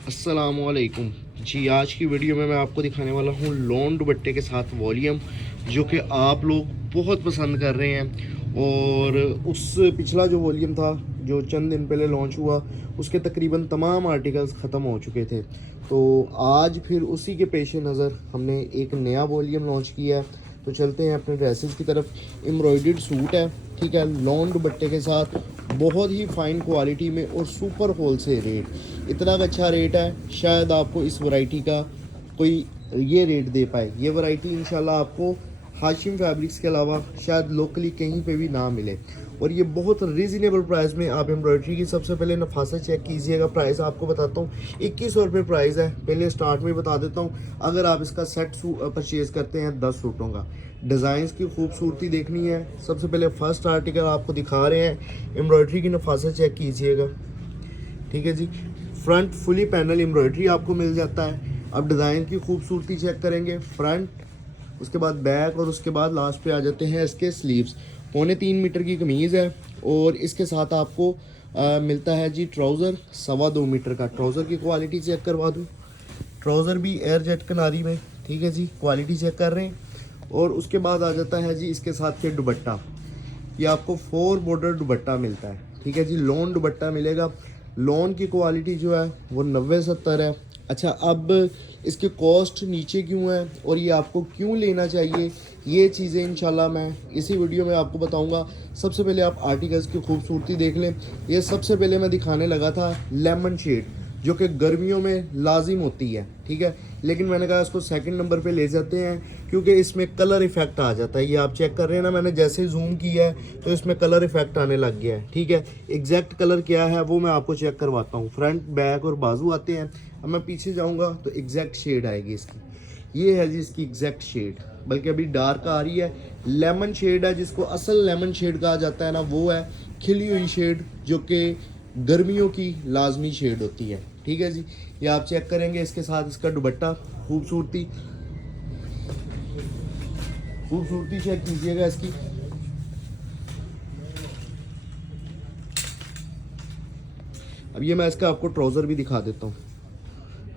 अस्सलामुअलैकुम जी। आज की वीडियो में मैं आपको दिखाने वाला हूँ लॉन दुपट्टे के साथ वॉल्यूम, जो कि आप लोग बहुत पसंद कर रहे हैं। और उस पिछला जो वॉल्यूम था जो चंद दिन पहले लॉन्च हुआ, उसके तकरीबन तमाम आर्टिकल्स ख़त्म हो चुके थे। तो आज फिर उसी के पेश नज़र हमने एक नया वॉल्यूम लॉन्च किया है। तो चलते हैं अपने ड्रेसेस की तरफ। एम्ब्रॉयडर्ड सूट है, ठीक है, लॉन दुपट्टे के साथ, बहुत ही फ़ाइन क्वालिटी में और सुपर होल से रेट। इतना अच्छा रेट है, शायद आपको इस वैरायटी का कोई ये रेट दे पाए। ये वैरायटी इंशाल्लाह आपको हाशिम फैब्रिक्स के अलावा शायद लोकली कहीं पे भी ना मिले। और ये बहुत रीज़नेबल प्राइस में आप एम्ब्रॉयडरी की सबसे पहले नफासा चेक कीजिएगा। प्राइस आपको बताता हूँ, 2100 रुपये प्राइस है। पहले स्टार्ट में बता देता हूँ, अगर आप इसका सेट परचेज़ करते हैं 10 सूटों का। डिज़ाइंस की खूबसूरती देखनी है, सबसे पहले फर्स्ट आर्टिकल आपको दिखा रहे हैं। एम्ब्रॉयडरी की नफासा चेक कीजिएगा, ठीक है जी। फ्रंट फुली पैनल एम्ब्रॉयडरी आपको मिल जाता है। अब डिज़ाइन की खूबसूरती चेक करेंगे, फ्रंट, उसके बाद बैक, और उसके बाद लास्ट पे आ जाते हैं इसके स्लीव्स। 3.25 मीटर की कमीज़ है और इसके साथ आपको मिलता है जी ट्राउज़र 2.25 मीटर का। ट्राउज़र की क्वालिटी चेक करवा दूँ, ट्राउज़र भी एयर जेट किनारी में, ठीक है जी। क्वालिटी चेक कर रहे हैं। और उसके बाद आ जाता है जी इसके साथ के दुपट्टा। ये आपको 4 बॉर्डर दुपट्टा मिलता है, ठीक है जी। लॉन दुपट्टा मिलेगा। लॉन की क्वालिटी जो है वो 90-70 है। अच्छा, अब इसके कॉस्ट नीचे क्यों है और ये आपको क्यों लेना चाहिए, ये चीज़ें इंशाल्लाह मैं इसी वीडियो में आपको बताऊंगा। सबसे पहले आप आर्टिकल्स की खूबसूरती देख लें। ये सबसे पहले मैं दिखाने लगा था लेमन शेड, जो कि गर्मियों में लाजिम होती है, ठीक है। लेकिन मैंने कहा इसको सेकंड नंबर पे ले जाते हैं, क्योंकि इसमें कलर इफेक्ट आ जाता है। ये आप चेक कर रहे हैं ना, मैंने जैसे जूम किया है तो इसमें कलर इफेक्ट आने लग गया है, ठीक है। एग्जैक्ट कलर क्या है वो मैं आपको चेक करवाता हूँ। फ्रंट, बैक और बाजू आते हैं। अब मैं पीछे जाऊँगा तो एग्जैक्ट शेड आएगी इसकी। ये है जी इसकी एग्जैक्ट शेड, बल्कि अभी डार्क आ रही है। लेमन शेड है, जिसको असल लेमन शेड कहा जाता है ना, वो है खिली हुई शेड, जो कि गर्मियों की लाजमी शेड होती है, ठीक है जी। ये आप चेक करेंगे। इसके साथ इसका दुपट्टा, खूबसूरती खूबसूरती चेक कीजिएगा इसकी। अब ये मैं इसका आपको ट्राउज़र भी दिखा देता हूँ,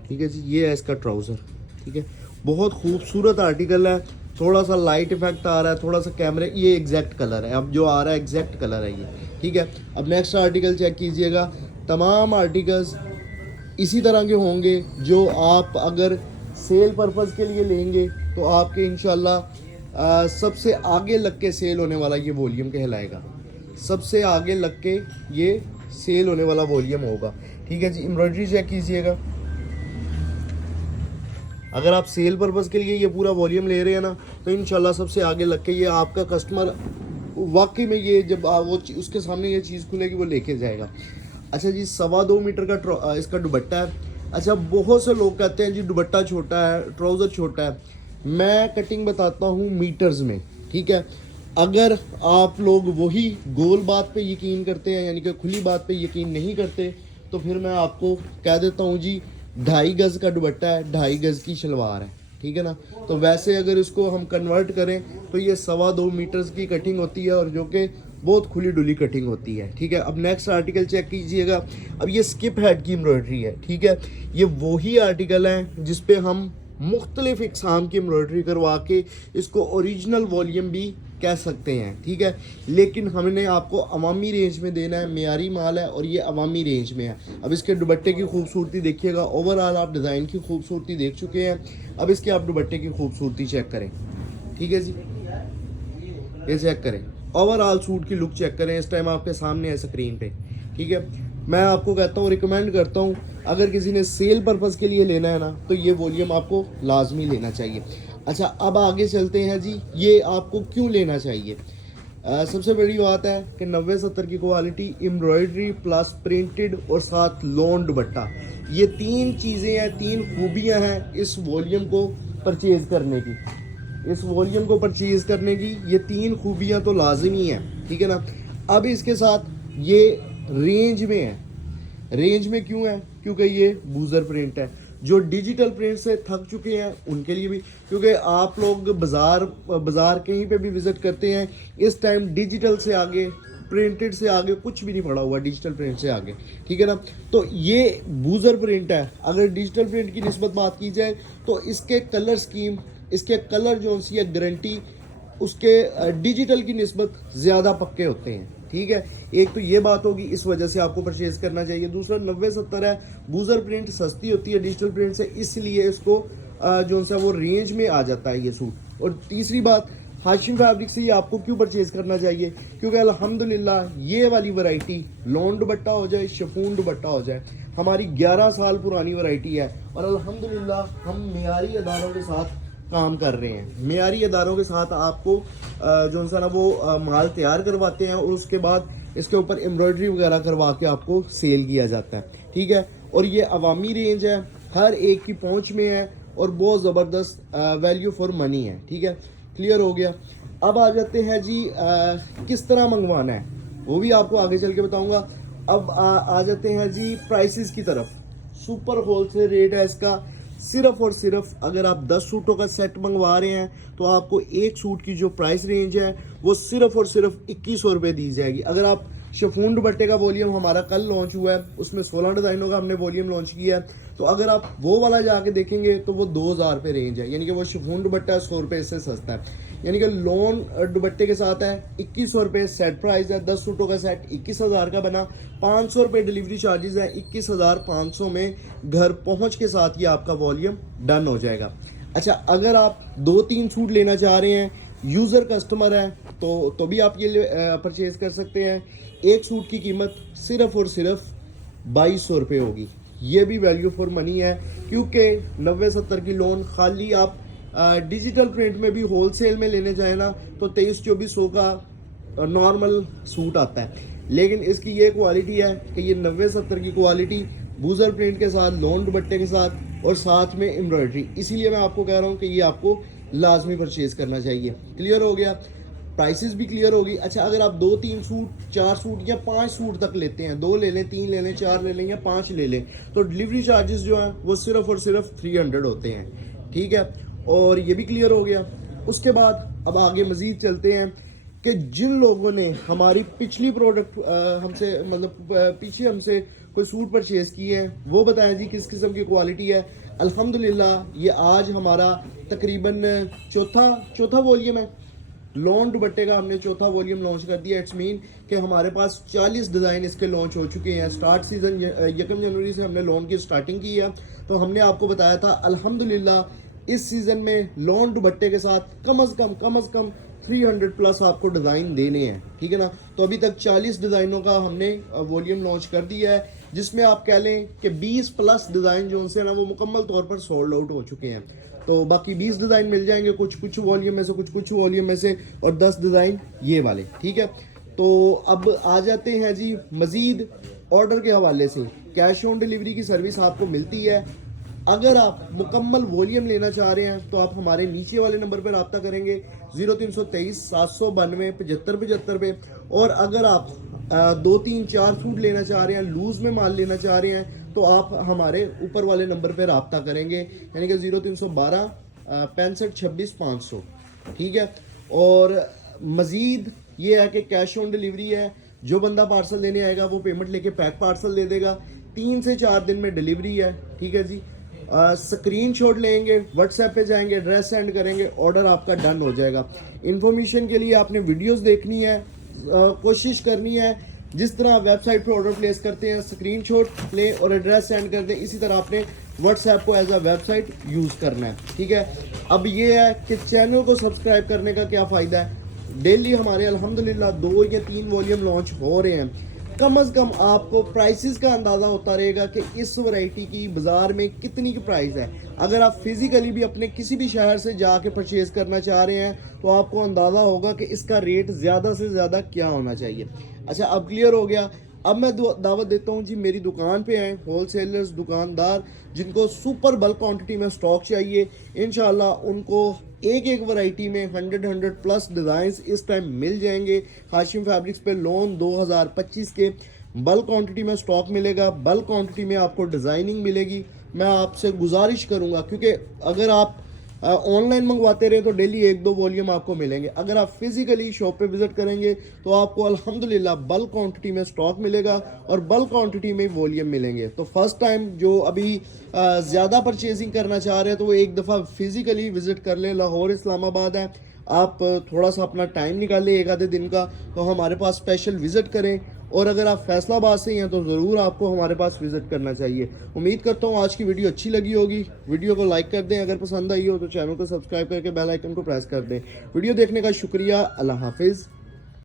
ठीक है जी। ये है इसका ट्राउज़र, ठीक है। बहुत खूबसूरत आर्टिकल है। थोड़ा सा लाइट इफेक्ट आ रहा है, थोड़ा सा कैमरे, ये एग्जैक्ट कलर है, अब जो आ रहा है एग्जैक्ट कलर है ये, ठीक है। अब नेक्स्ट आर्टिकल चेक कीजिएगा। तमाम आर्टिकल्स इसी तरह के होंगे, जो आप अगर सेल पर्पज़ के लिए लेंगे तो आपके इंशाल्लाह सबसे आगे लग के सेल होने वाला ये वॉल्यूम कहलाएगा। सबसे आगे लग के ये सेल होने वाला वॉल्यूम होगा, ठीक है जी। एम्ब्रॉयडरी चेक कीजिएगा। अगर आप सेल पर्पज़ के लिए ये पूरा वॉल्यूम ले रहे हैं ना, तो इंशाल्लाह सबसे आगे लग के ये आपका कस्टमर वाकई में, ये जब वो उसके सामने ये चीज़ खुलेगी वो लेके जाएगा। अच्छा जी, 2.25 मीटर का इसका दुपट्टा है। अच्छा, बहुत से लोग कहते हैं जी दुपट्टा छोटा है, ट्राउज़र छोटा है। मैं कटिंग बताता हूँ मीटर्स में, ठीक है। अगर आप लोग वही गोल बात पे यकीन करते हैं, यानी कि खुली बात पे यकीन नहीं करते, तो फिर मैं आपको कह देता हूँ जी 2.5 गज़ का दुपट्टा है, 2.5 गज़ की शलवार है, ठीक है ना। तो वैसे अगर इसको हम कन्वर्ट करें तो ये 2.25 मीटर्स की कटिंग होती है, और जो कि बहुत खुली डुली कटिंग होती है, ठीक है। अब नेक्स्ट आर्टिकल चेक कीजिएगा। अब ये स्किप हेड की एम्ब्रॉयडरी है, ठीक है। ये वही आर्टिकल है जिस पे हम मुख्तलिफ इकसाम की एम्ब्रॉयडरी करवा के इसको ओरिजिनल वॉल्यूम भी कह सकते हैं, ठीक है। लेकिन हमने आपको अवामी रेंज में देना है, मेयारी माल है और ये अवामी रेंज में है। अब इसके दुपट्टे की खूबसूरती देखिएगा। ओवरऑल आप डिज़ाइन की खूबसूरती देख चुके हैं, अब इसके आप दुपट्टे की खूबसूरती चेक करें, ठीक है जी। ये चेक करें, ओवरऑल सूट की लुक चेक करें। इस टाइम आपके सामने है स्क्रीन पे, ठीक है। मैं आपको कहता हूँ, रिकमेंड करता हूँ, अगर किसी ने सेल पर्पज़ के लिए लेना है ना, तो ये वॉल्यूम आपको लाजमी लेना चाहिए। अच्छा, अब आगे चलते हैं जी, ये आपको क्यों लेना चाहिए। सबसे बड़ी बात है कि 90-70 की क्वालिटी, एम्ब्रॉयडरी प्लस प्रिंटेड और साथ लॉन दुपट्टा, ये 3 चीज़ें हैं, 3 खूबियाँ हैं इस वॉल्यूम को परचेज़ करने की। इस वॉल्यूम को परचेज़ करने की ये 3 खूबियाँ तो लाजमी हैं, ठीक है ना। अब इसके साथ ये रेंज में है। रेंज में क्यों है? क्योंकि ये बूजर प्रिंट है। जो डिजिटल प्रिंट से थक चुके हैं उनके लिए भी, क्योंकि आप लोग बाज़ार कहीं पे भी विज़िट करते हैं, इस टाइम डिजिटल से आगे प्रिंटेड से आगे कुछ भी नहीं पड़ा हुआ, डिजिटल प्रिंट से आगे, ठीक है ना। तो ये बूजर प्रिंट है। अगर डिजिटल प्रिंट की निस्बत बात की जाए तो इसके कलर स्कीम, इसके कलर जो सी है गारंटी उसके डिजिटल की निस्बत ज़्यादा पक्के होते हैं, ठीक है। एक तो ये बात होगी, इस वजह से आपको परचेज़ करना चाहिए। दूसरा 90-70 है, बूजर प्रिंट सस्ती होती है डिजिटल प्रिंट से, इसलिए इसको जो सा वो रेंज में आ जाता है ये सूट। और तीसरी बात, हाशिम फैब्रिक से ये आपको क्यों परचेज़ करना चाहिए, क्योंकि अल्हम्दुलिल्लाह ये वाली वैरायटी लॉन दुपट्टा हो जाए, शिफॉन दुपट्टा हो जाए, हमारी 11 साल पुरानी वैरायटी है और अल्हम्दुलिल्लाह हम मेयारी अदारों के साथ काम कर रहे हैं। मेयारी अदारों के साथ आपको जो सा ना वो माल तैयार करवाते हैं और उसके बाद इसके ऊपर एम्ब्रॉयडरी वगैरह करवा के आपको सेल किया जाता है, ठीक है। और ये अवामी रेंज है, हर एक की पहुंच में है और बहुत ज़बरदस्त वैल्यू फॉर मनी है, ठीक है। क्लियर हो गया। अब आ जाते हैं जी किस तरह मंगवाना है, वो भी आपको आगे चल के बताऊँगा। अब आ जाते हैं जी प्राइसेस की तरफ। सुपर होलसेल रेट है इसका, सिर्फ और सिर्फ अगर आप 10 सूटों का सेट मंगवा रहे हैं तो आपको एक सूट की जो प्राइस रेंज है वो सिर्फ और सिर्फ 2100 रुपये दी जाएगी। अगर आप शिफॉन दुपट्टे का वॉल्यूम हमारा कल लॉन्च हुआ है, उसमें 16 डिज़ाइनों का हमने वॉल्यूम लॉन्च किया है, तो अगर आप वो वाला जाके देखेंगे तो वो 2000 रुपये रेंज है, यानी कि वो शिफॉन दुपट्टा 100 रुपये से सस्ता है। यानी कि लॉन दुपट्टे के साथ है 2100 रुपये सेट प्राइस है, 10 सूटों का सेट 21000 का बना, 500 रुपये डिलीवरी चार्जेस है, 21500 में घर पहुंच के साथ ये आपका वॉल्यूम डन हो जाएगा। अच्छा, अगर आप 2-3 सूट लेना चाह रहे हैं, यूज़र कस्टमर है तो भी आप ये परचेज़ कर सकते हैं। एक सूट की कीमत सिर्फ और सिर्फ 2200 रुपये होगी। ये भी वैल्यू फॉर मनी है, क्योंकि 90-70 की लोन खाली आप डिजिटल प्रिंट में भी होलसेल में लेने जाए ना तो 2300-2400 का नॉर्मल सूट आता है, लेकिन इसकी ये क्वालिटी है कि ये 90-70 की क्वालिटी बूजर प्रिंट के साथ, लॉन दुपट्टे के साथ और साथ में एम्ब्रॉयडरी, इसीलिए मैं आपको कह रहा हूँ कि ये आपको लाजमी परचेज़ करना चाहिए। क्लियर हो गया, प्राइसेस भी क्लियर होगी। अच्छा, अगर आप 2-3 सूट, 4 सूट या 5 सूट तक लेते हैं, 2 ले लें, 3 ले लें, 4 ले लें या 5 ले लें, तो डिलीवरी चार्जेस जो हैं वो सिर्फ और सिर्फ 300 होते हैं, ठीक है। और ये भी क्लियर हो गया। उसके बाद अब आगे मज़ीद चलते हैं कि जिन लोगों ने हमारी पिछली प्रोडक्ट हमसे मतलब पीछे हमसे कोई सूट परचेज़ किए हैं, वो बताएं जी किस किस्म की क्वालिटी है। अल्हम्दुलिल्लाह ये आज हमारा तकरीबन चौथा वॉल्यूम है। लॉन दुपट्टे का हमने चौथा वॉल्यूम लॉन्च कर दिया। इट्स मीन कि हमारे पास 40 डिज़ाइन इसके लॉन्च हो चुके हैं। स्टार्ट सीज़न 1 जनवरी से हमने लॉन की स्टार्टिंग की है, तो हमने आपको बताया था अल्हम्दुलिल्लाह इस सीज़न में लॉन दुपट्टे के साथ कम अज़ कम 300 प्लस आपको डिज़ाइन देने हैं, ठीक है ना। तो अभी तक 40 डिज़ाइनों का हमने वॉल्यूम लॉन्च कर दिया है, जिसमें आप कह लें कि 20 प्लस डिज़ाइन जो उनसे ना वो मुकम्मल तौर पर सोल्ड आउट हो चुके हैं। तो बाकी 20 डिज़ाइन मिल जाएंगे, कुछ वॉल्यूम में से, कुछ वॉल्यूम में से, और 10 डिज़ाइन ये वाले, ठीक है। तो अब आ जाते हैं जी मज़ीद ऑर्डर के हवाले से। कैश ऑन डिलीवरी की सर्विस आपको मिलती है। अगर आप मुकम्मल वॉल्यूम लेना चाह रहे हैं तो आप हमारे नीचे वाले नंबर पर रब्ता करेंगे 0323 792 7575 पे। और अगर आप 2-3-4 सूट लेना चाह रहे हैं, लूज़ में माल लेना चाह रहे हैं, तो आप हमारे ऊपर वाले नंबर पर रब्ता करेंगे, यानी कि 0312 65 26 500, ठीक है। और मज़ीद ये है कि कैश ऑन डिलीवरी है। जो बंदा पार्सल लेने आएगा वो पेमेंट लेके पैक पार्सल दे देगा। 3 से 4 दिन में डिलीवरी है, ठीक है जी। स्क्रीनशॉट लेंगे, व्हाट्सएप पे जाएंगे, एड्रेस सेंड करेंगे, ऑर्डर आपका डन हो जाएगा। इन्फॉर्मेशन के लिए आपने वीडियोस देखनी है, कोशिश करनी है जिस तरह आप वेबसाइट पे ऑर्डर प्लेस करते हैं, स्क्रीनशॉट लें और एड्रेस सेंड कर दें, इसी तरह आपने व्हाट्सएप को एज अ वेबसाइट यूज़ करना है, ठीक है। अब ये है कि चैनल को सब्सक्राइब करने का क्या फ़ायदा है। डेली हमारे अल्हम्दुलिल्लाह 2 या 3 वॉल्यूम लॉन्च हो रहे हैं। कम अज़ कम आपको प्राइसेस का अंदाज़ा होता रहेगा कि इस वैरायटी की बाज़ार में कितनी की प्राइस है। अगर आप फिज़िकली भी अपने किसी भी शहर से जाके परचेज़ करना चाह रहे हैं तो आपको अंदाज़ा होगा कि इसका रेट ज़्यादा से ज़्यादा क्या होना चाहिए। अच्छा, अब क्लियर हो गया। अब मैं दावत देता हूँ जी, मेरी दुकान पे आएँ होलसेलर्स, दुकानदार जिनको सुपर बल्क क्वांटिटी में स्टॉक चाहिए, इंशाल्लाह उनको एक वैरायटी में 100 प्लस डिज़ाइंस इस टाइम मिल जाएंगे। हाशिम फैब्रिक्स पे लोन 2025 के बल्क क्वांटिटी में स्टॉक मिलेगा, बल्क क्वांटिटी में आपको डिज़ाइनिंग मिलेगी। मैं आपसे गुजारिश करूँगा, क्योंकि अगर आप ऑनलाइन मंगवाते रहे तो डेली 1-2 वॉल्यूम आपको मिलेंगे। अगर आप फिजिकली शॉप पे विजिट करेंगे तो आपको अल्हम्दुलिल्लाह बल्क क्वांटिटी में स्टॉक मिलेगा और बल्क क्वांटिटी में वॉल्यूम मिलेंगे। तो फर्स्ट टाइम जो अभी ज़्यादा परचेजिंग करना चाह रहे हैं तो वो एक दफ़ा फिजिकली विजिट कर लें। लाहौर इस्लामाबाद है, आप थोड़ा सा अपना टाइम निकालें एक आधे दिन का, तो हमारे पास स्पेशल विज़िट करें। और अगर आप फैसलाबाद से ही हैं तो ज़रूर आपको हमारे पास विज़िट करना चाहिए। उम्मीद करता हूँ आज की वीडियो अच्छी लगी होगी। वीडियो को लाइक कर दें, अगर पसंद आई हो तो चैनल को सब्सक्राइब करके बेल आइकन को प्रेस कर दें। वीडियो देखने का शुक्रिया। अल्लाह हाफिज़।